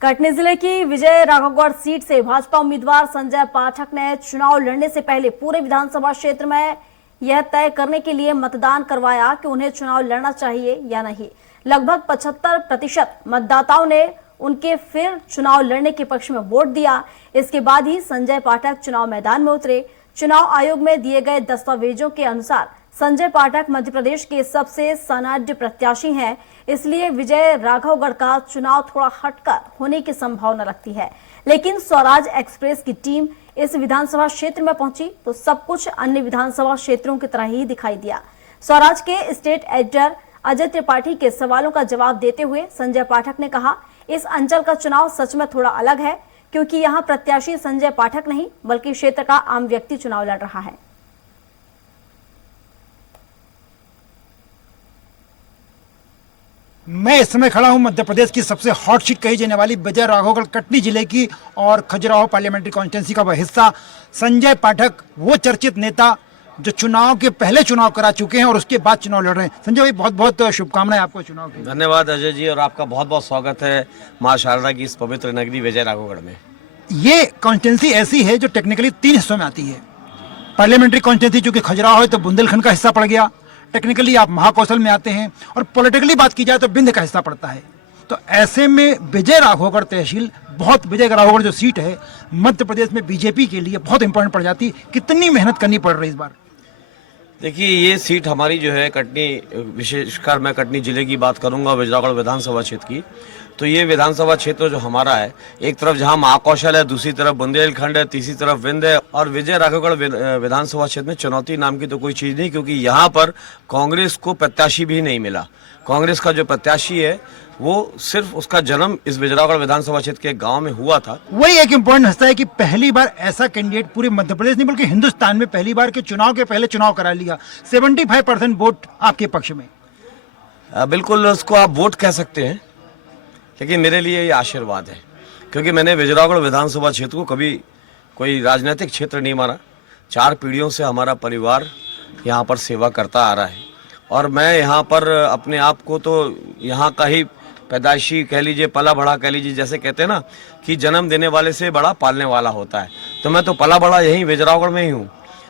कटनी जिले की विजय राघवगढ़ सीट से भाजपा उम्मीदवार संजय पाठक ने चुनाव लड़ने से पहले पूरे विधानसभा क्षेत्र में यह तय करने के लिए मतदान करवाया कि उन्हें चुनाव लड़ना चाहिए या नहीं। लगभग 75% मतदाताओं ने उनके फिर चुनाव लड़ने के पक्ष में वोट दिया। इसके बाद ही संजय पाठक चुनाव मैदान में उतरे। चुनाव आयोग में दिए गए दस्तावेजों के अनुसार संजय पाठक मध्य प्रदेश के सबसे सनाढ़ प्रत्याशी हैं, इसलिए विजय राघवगढ़ का चुनाव थोड़ा हटकर होने की संभावना लगती है। लेकिन स्वराज एक्सप्रेस की टीम इस विधानसभा क्षेत्र में पहुंची तो सब कुछ अन्य विधानसभा क्षेत्रों की तरह ही दिखाई दिया। स्वराज के स्टेट एडिटर अजय त्रिपाठी के सवालों का जवाब देते हुए संजय पाठक ने कहा, इस अंचल का चुनाव सच में थोड़ा अलग है, क्योंकि यहाँ प्रत्याशी संजय पाठक नहीं बल्कि क्षेत्र का आम व्यक्ति चुनाव लड़ रहा है। मैं इस समय खड़ा हूं मध्य प्रदेश की सबसे हॉट सीट कही जाने वाली विजय राघवगढ़ कटनी जिले की और खजुराहो पार्लियामेंट्री कॉन्स्टिट्यूंसी का वह हिस्सा। संजय पाठक वो चर्चित नेता जो चुनाव के पहले चुनाव करा चुके हैं और उसके बाद चुनाव लड़ रहे हैं। संजय भाई, बहुत बहुत शुभकामनाएं आपको चुनाव की। धन्यवाद अजय जी, और आपका बहुत बहुत स्वागत है माँ शारदा की इस पवित्र नगरी विजय राघवगढ़ में। ये कॉन्स्टिट्यूंसी ऐसी है जो टेक्निकली 3 हिस्सों में आती है। पार्लियामेंट्री कॉन्स्टिट्यूंसी चूंकि खजुराहो है तो बुंदेलखंड का हिस्सा पड़ गया, टेक्निकली आप महाकौशल में आते हैं, और पॉलिटिकली बात की जाए तो बिंद का हिस्सा पड़ता है। तो ऐसे में विजय राघवगढ़ तहसील विजय राघवगढ़ जो सीट है मध्य प्रदेश में बीजेपी के लिए बहुत इंपॉर्टेंट पड़ जाती। कितनी मेहनत करनी पड़ रही इस बार? देखिए, ये सीट हमारी जो है कटनी, विशेषकर मैं कटनी जिले की बात करूंगा, विजयराघवगढ़ विधानसभा क्षेत्र की, तो ये विधानसभा क्षेत्र जो हमारा है, एक तरफ जहां महाकौशल है, दूसरी तरफ बुंदेलखंड है, तीसरी तरफ विंध्य है। और विजय राघवगढ़ विधानसभा क्षेत्र में चुनौती नाम की तो कोई चीज नहीं, क्योंकि यहाँ पर कांग्रेस को प्रत्याशी भी नहीं मिला। कांग्रेस का जो प्रत्याशी है वो सिर्फ उसका जन्म इस विजयराघवगढ़ विधानसभा क्षेत्र के गांव में हुआ था। वही एक इम्पोर्टेंट हिस्सा है कि पहली बार ऐसा कैंडिडेट पूरे मध्य प्रदेश नहीं बल्कि हिंदुस्तान में पहली बार के चुनाव के पहले चुनाव करा लिया। 75% वोट आपके पक्ष में। बिल्कुल, उसको आप वोट कह सकते हैं, लेकिन मेरे लिए ये आशीर्वाद है, क्योंकि मैंने विजयराघवगढ़ विधानसभा क्षेत्र को कभी कोई राजनीतिक क्षेत्र नहीं माना। 4 पीढ़ियों से हमारा परिवार यहाँ पर सेवा करता आ रहा है, और मैं यहाँ पर अपने आप को तो यहाँ का ही पैदाइशी कह लीजिए, पला बड़ा कह लीजिए, जैसे कहते हैं ना कि जन्म देने वाले से बड़ा पालने वाला होता है, तो मैं तो पला बड़ा यहीं विजयराघवगढ़ में ही हूँ।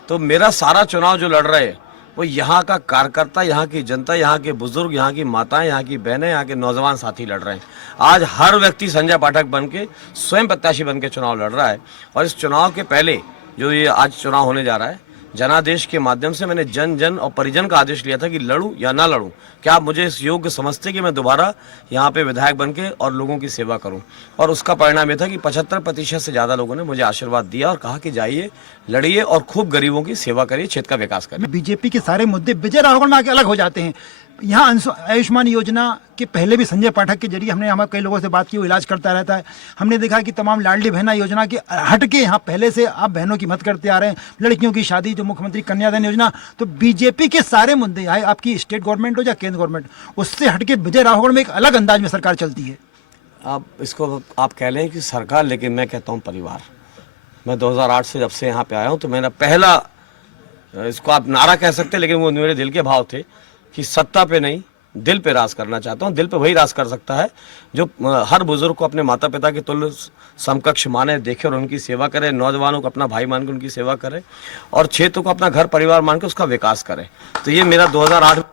तो मेरा सारा चुनाव जो लड़ रहे हैं वो यहाँ का कार्यकर्ता, यहाँ की जनता, यहाँ के बुजुर्ग, यहाँ की माताएं, यहाँ की बहनें, यहाँ के नौजवान साथी लड़ रहे हैं। आज हर व्यक्ति संजय पाठक बन के स्वयं प्रत्याशी बन के चुनाव लड़ रहा है। और इस चुनाव के पहले जो ये आज चुनाव होने जा रहा है, जनादेश के माध्यम से मैंने जन जन और परिजन का आदेश लिया था कि लड़ूं या ना लड़ूं, क्या आप मुझे इस योग्य समझते कि मैं दोबारा यहाँ पे विधायक बन के और लोगों की सेवा करूं। और उसका परिणाम ये था कि 75% से ज़्यादा लोगों ने मुझे आशीर्वाद दिया और कहा कि जाइए, लड़िए और खूब गरीबों की सेवा करिए, क्षेत्र का विकास करिए। बीजेपी के सारे मुद्दे विजय राघवगढ़ में आके अलग हो जाते हैं। यहाँ आयुष्मान योजना के पहले भी संजय पाठक के जरिए हमने कई लोगों से बात की, वो इलाज करता रहता है। हमने देखा कि तमाम लाडली बहना योजना के हट के यहाँ पहले से आप बहनों की मदद करते आ रहे हैं, लड़कियों की शादी, जो मुख्यमंत्री कन्यादान योजना। तो बीजेपी के सारे मुद्दे, आए आपकी स्टेट गवर्नमेंट हो या केंद्र गवर्नमेंट, उससे हट के विजय राघवगढ़ में एक अलग अंदाज में सरकार चलती है। आप इसको आप कह लें कि सरकार, लेकिन मैं कहता हूँ परिवार। मैं 2008 से जब से यहाँ पे आया हूँ, तो मेरा पहला, इसको आप नारा कह सकते हैं, लेकिन वो मेरे दिल के भाव थे कि सत्ता पे नहीं, दिल पे राज करना चाहता हूँ। दिल पे वही राज कर सकता है जो हर बुजुर्ग को अपने माता पिता के तुल्य समकक्ष माने, देखे और उनकी सेवा करे, नौजवानों को अपना भाई मान के उनकी सेवा करे, और क्षेत्र को अपना घर परिवार मान के उसका विकास करे। तो ये मेरा 2008